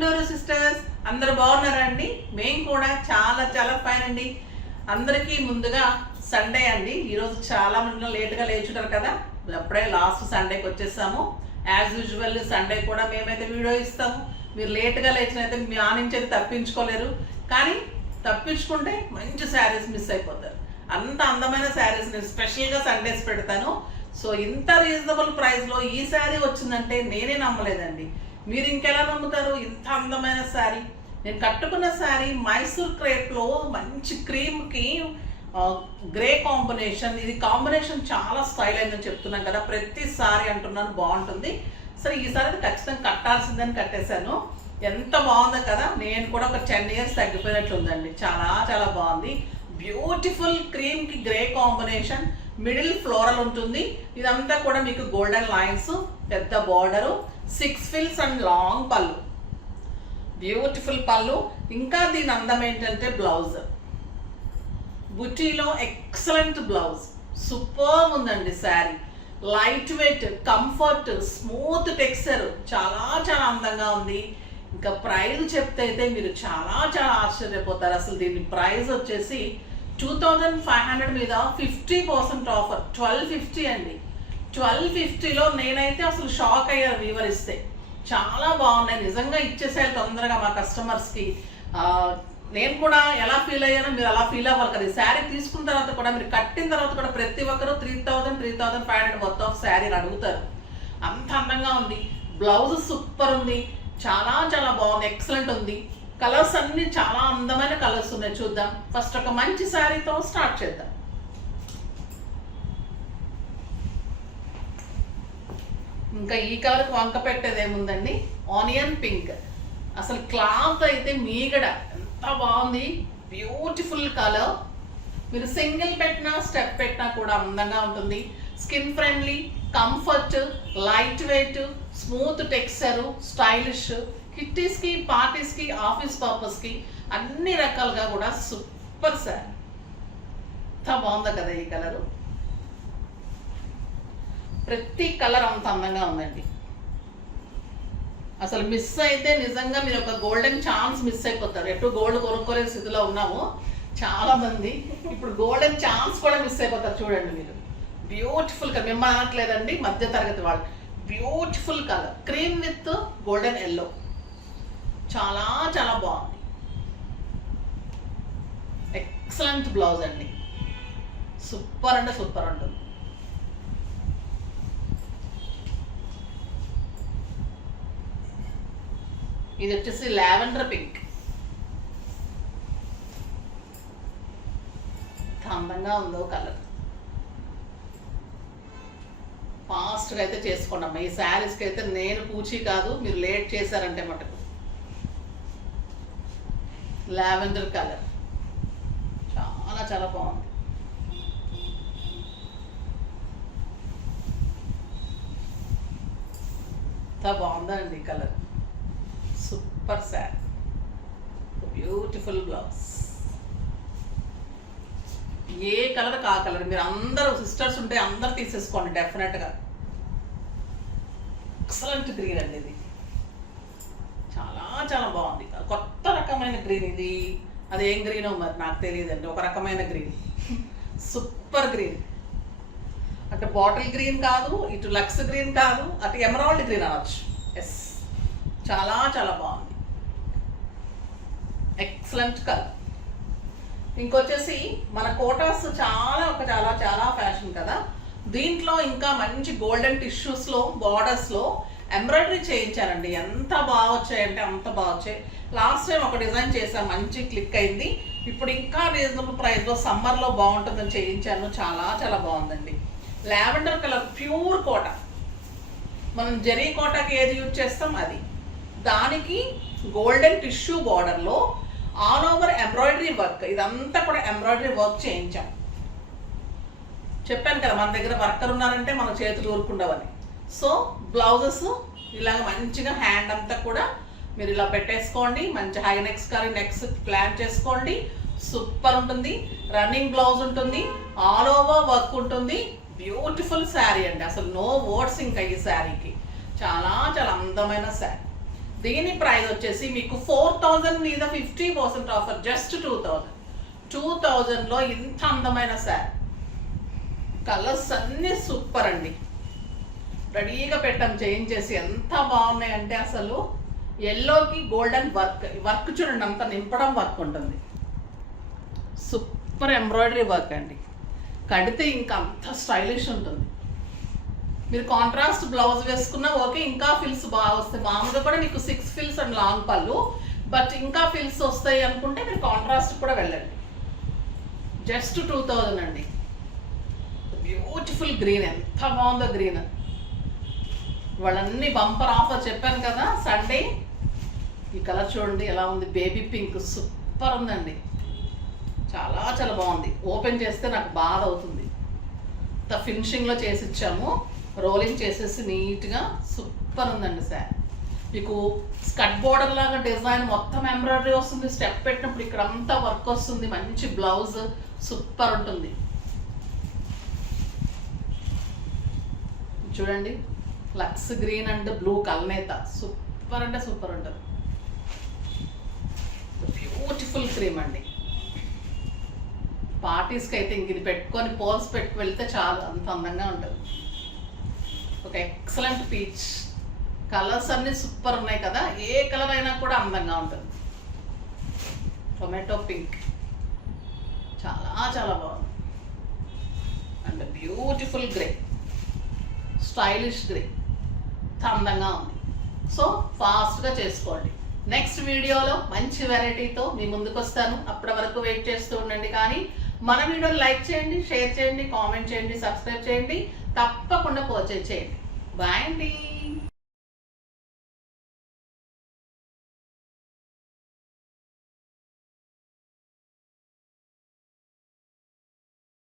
Guntur sisters అందరూ బాగున్నారా అండి? మేము కూడా చాలా చాలా ఫైన్ అండి. అందరికీ ముందుగా సండే అండి. ఈరోజు చాలా మంది లేట్గా లేచుంటారు కదా, అప్పుడే లాస్ట్ సండేకి వచ్చేసాము. యాజ్ యూజువల్ సండే కూడా మేమైతే వీడియో ఇస్తాము. మీరు లేట్గా లేచినైతే మీ నుంచి తప్పించుకోలేరు, కానీ తప్పించుకుంటే మంచి శారీస్ మిస్ అయిపోతారు. అంత అందమైన శారీస్ నేను స్పెషల్గా సండేస్ పెడతాను. సో ఇంత రీజనబుల్ ప్రైస్లో ఈ శారీ వచ్చిందంటే నేనే నమ్మలేదండి. మీరు ఇంకెలా నమ్ముతారు? ఇంత అందమైన శారీ, నేను కట్టుకున్న శారీ మైసూర్ క్రేప్లో మంచి క్రీమ్కి గ్రే కాంబినేషన్. ఇది కాంబినేషన్ చాలా స్టైల్ అయిందని చెప్తున్నాను కదా, ప్రతిసారి అంటున్నాను బాగుంటుంది. సరే ఈసారి అయితే ఖచ్చితంగా కట్టాల్సిందని కట్టేశాను. ఎంత బాగుందో కదా, నేను కూడా ఒక 10 years తగ్గిపోయినట్లు ఉందండి. చాలా చాలా బాగుంది. బ్యూటిఫుల్ క్రీమ్కి గ్రే కాంబినేషన్, మిడిల్ ఫ్లోరల్ ఉంటుంది. ఇదంతా కూడా మీకు గోల్డెన్ లైన్స్, పెద్ద బార్డరు, 6 fills అండ్ లాంగ్ పళ్ళు, బ్యూటిఫుల్ పళ్ళు. ఇంకా దీని అందం ఏంటంటే బ్లౌజ్, బుటీలో ఎక్సలెంట్ బ్లౌజ్, సూపర్ ఉందండి sari. Light weight, comfort, smooth texture, చాలా చాలా అందంగా ఉంది. ఇంకా ప్రైస్ చెప్తే అయితే మీరు చాలా చాలా ఆశ్చర్యపోతారు. అసలు దీని ప్రైస్ వచ్చేసి 2500 మీద 50% ఆఫర్, 1250 అండి. 1250లో నేనైతే అసలు షాక్ అయ్యాను. వీవర్ ఇస్తే చాలా బాగున్నాయి నిజంగా, ఇచ్చేసేయాలి తొందరగా మా కస్టమర్స్కి. నేను కూడా ఎలా ఫీల్ అయ్యానో మీరు అలా ఫీల్ అవ్వాలి కదా. ఈ శారీ తీసుకున్న తర్వాత కూడా, మీరు కట్టిన తర్వాత కూడా ప్రతి ఒక్కరు 3500 మొత్తం ఆఫ్ శారీని అడుగుతారు. అంత అందంగా ఉంది. బ్లౌజ్ సూపర్ ఉంది, చాలా చాలా బాగుంది, ఎక్సలెంట్ ఉంది. కలర్స్ అన్ని చాలా అందమైన కలర్స్ ఉన్నాయి. చూద్దాం. ఫస్ట్ ఒక మంచి శారీతో స్టార్ట్ చేద్దాం. ఇంకా ఈ కలర్కి వంక పెట్టేది ఏముందండి, ఆనియన్ పింక్. అసలు క్లాత్ అయితే మీగడ ఎంత బాగుంది, బ్యూటిఫుల్ కలర్. మీరు సింగిల్ పెట్టినా స్టెప్ పెట్టినా కూడా అందంగా ఉంటుంది. Skin friendly, comfort, light weight, smooth texture, stylish. కిట్టీస్కి, పార్టీస్కి, ఆఫీస్ పర్పస్కి అన్ని రకాలుగా కూడా సూపర్ సార్. ఎంత బాగుంది కదా ఈ కలరు. ప్రతి కలర్ అంత అందంగా ఉందండి. అసలు మిస్ అయితే నిజంగా మీరు ఒక గోల్డెన్ ఛాన్స్ మిస్ అయిపోతారు. ఎటు గోల్డ్ కొనుక్కోలే స్థితిలో ఉన్నాము చాలా మంది, ఇప్పుడు గోల్డెన్ ఛాన్స్ కూడా మిస్ అయిపోతారు. చూడండి మీరు, బ్యూటిఫుల్ కలర్. మిమ్మల్ని అనట్లేదండి, మధ్య తరగతి వాళ్ళు. Beautiful colour, cream with golden yellow, చాలా చాలా బాగుంది. ఎక్సలెంట్ బ్లౌజ్ అండి, సూపర్ అంటే సూపర్ ఉంటుంది. ఇది వచ్చేసి లావెండర్ పింక్, అందంగా ఉందో కలర్. ఫాస్ట్గా అయితే చేసుకోండి అమ్మా. ఈ శారీస్కి అయితే నేను పూచి కాదు, మీరు లేట్ చేశారంటే మటుకు. లావెండర్ కలర్ చాలా చాలా బాగుంది. ఎంత బాగుందండి ఈ colour, super sari, beautiful blouse. ఏ కలర్ కా కలర్, మీరు అందరూ సిస్టర్స్ ఉంటే అందరు తీసేసుకోండి డెఫినెట్గా. ఎక్సలెంట్ గ్రీన్ అండి ఇది, చాలా చాలా బాగుంది. కొత్త రకమైన గ్రీన్ ఇది. అది ఏం గ్రీనో మరి నాకు తెలియదండి, ఒక రకమైన గ్రీన్, సూపర్ గ్రీన్. అంటే బాటిల్ గ్రీన్ కాదు, ఇటు లక్స్ గ్రీన్ కాదు, అటు ఎమరాల్డ్ గ్రీన్ అనొచ్చు. ఎస్, చాలా చాలా బాగుంది, ఎక్సలెంట్ కలర్. ఇంకొచ్చేసి మన కోటాస్ చాలా చాలా చాలా ఫ్యాషన్ కదా. దీంట్లో ఇంకా మంచి గోల్డెన్ టిష్యూస్లో, బార్డర్స్లో ఎంబ్రాయిడరీ చేయించానండి. ఎంత బాగా వచ్చాయంటే అంత బాగా వచ్చాయి. లాస్ట్ టైం ఒక డిజైన్ చేసాను, మంచి క్లిక్ అయింది. ఇప్పుడు ఇంకా రీజనబుల్ ప్రైస్లో సమ్మర్లో బాగుంటుందని చేయించాను. చాలా చాలా బాగుందండి. లావెండర్ కలర్, ప్యూర్ కోట. మనం జరీ కోటాకి ఏది యూజ్ చేస్తాం అది, దానికి గోల్డెన్ టిష్యూ బార్డర్లో ఆల్ ఓవర్ ఎంబ్రాయిడరీ వర్క్. ఇదంతా కూడా ఎంబ్రాయిడరీ వర్క్ చేయించాం. చెప్పాను కదా, మన దగ్గర వర్కర్ ఉన్నారంటే మన చేతులు ఊరుకుండవని. సో బ్లౌజెస్ ఇలాగ మంచిగా హ్యాండ్ అంతా కూడా మీరు ఇలా పెట్టేసుకోండి. మంచి హై నెక్స్ కానీ నెక్స్ ప్లాన్ చేసుకోండి, సూపర్ ఉంటుంది. రన్నింగ్ బ్లౌజ్ ఉంటుంది, ఆల్ ఓవర్ వర్క్ ఉంటుంది. బ్యూటిఫుల్ శారీ అండి, అసలు నో వర్డ్స్ ఇంకా ఈ శారీకి. చాలా చాలా అందమైన శారీ. దీని ప్రైస్ వచ్చేసి మీకు 4000 మీద 50% ఆఫర్, జస్ట్ 2000లో ఇంత అందమైన శారీ. కలర్స్ అన్నీ సూపర్ అండి, రెడీగా పెట్టాం చేయించేసి. ఎంత బాగున్నాయి అంటే అసలు ఎల్లోకి గోల్డెన్ వర్క్ చూడండి, అంత నింపడం వర్క్ ఉంటుంది. సూపర్ ఎంబ్రాయిడరీ వర్క్ అండి, కడితే ఇంకా అంత స్టైలిష్ ఉంటుంది. మీరు కాంట్రాస్ట్ బ్లౌజ్ వేసుకున్నా ఓకే, ఇంకా ఫిల్స్ బాగా వస్తాయి. మామూలుగా కూడా మీకు 6 ఫిల్స్ అండ్ లాంగ్ పళ్ళు, బట్ ఇంకా ఫిల్స్ వస్తాయి అనుకుంటే మీరు కాంట్రాస్ట్ కూడా వెళ్ళండి. జస్ట్ 2000 అండి. బ్యూటిఫుల్ గ్రీన్, ఎంత బాగుందో గ్రీన్. వాళ్ళన్నీ బంపర్ ఆఫర్ చెప్పాను కదా సండే. ఈ కలర్ చూడండి ఎలా ఉంది, బేబీ పింక్, సూపర్ ఉందండి, చాలా చాలా బాగుంది. ఓపెన్ చేస్తే నాకు బాధ అవుతుంది. ఫినిషింగ్లో చేసి ఇచ్చాము, రోలింగ్ చేసేసి నీట్గా సూపర్ ఉందండి సార్. మీకు స్కట్ బోర్డర్ లాగా డిజైన్ మొత్తం ఎంబ్రాయిడరీ వస్తుంది. స్టెప్ పెట్టినప్పుడు ఇక్కడ అంతా వర్క్ వస్తుంది. మంచి బ్లౌజ్, సూపర్ ఉంటుంది. చూడండి లక్స్ గ్రీన్ అండ్ బ్లూ కల్నేత, సూపర్ అంటే సూపర్ ఉంటుంది. బ్యూటిఫుల్ క్రీమ్ అండి. పార్టీస్కి అయితే ఇంక ఇది పెట్టుకొని పోల్స్ పెట్టుకు వెళ్తే చాలు, అంత అందంగా ఉంటుంది. ఒక ఎక్సలెంట్ పీచ్, కలర్స్ అన్నీ సూపర్ ఉన్నాయి కదా, ఏ కలర్ అయినా కూడా అందంగా ఉంటుంది. టొమాటో పింక్ చాలా చాలా బాగుంది. And beautiful grey, stylish grey, అందంగా ఉంది. సో ఫాస్ట్గా చేసుకోండి. నెక్స్ట్ వీడియోలో మంచి వెరైటీతో మీ ముందుకు వస్తాను. అప్పటి వరకు వెయిట్ చేస్తూ ఉండండి. కానీ మన వీడియోని లైక్ చేయండి, షేర్ చేయండి, కామెంట్ చేయండి, సబ్స్క్రైబ్ చేయండి, తప్పకుండా పర్చేజ్ చేయండి. బాయ్ అండి.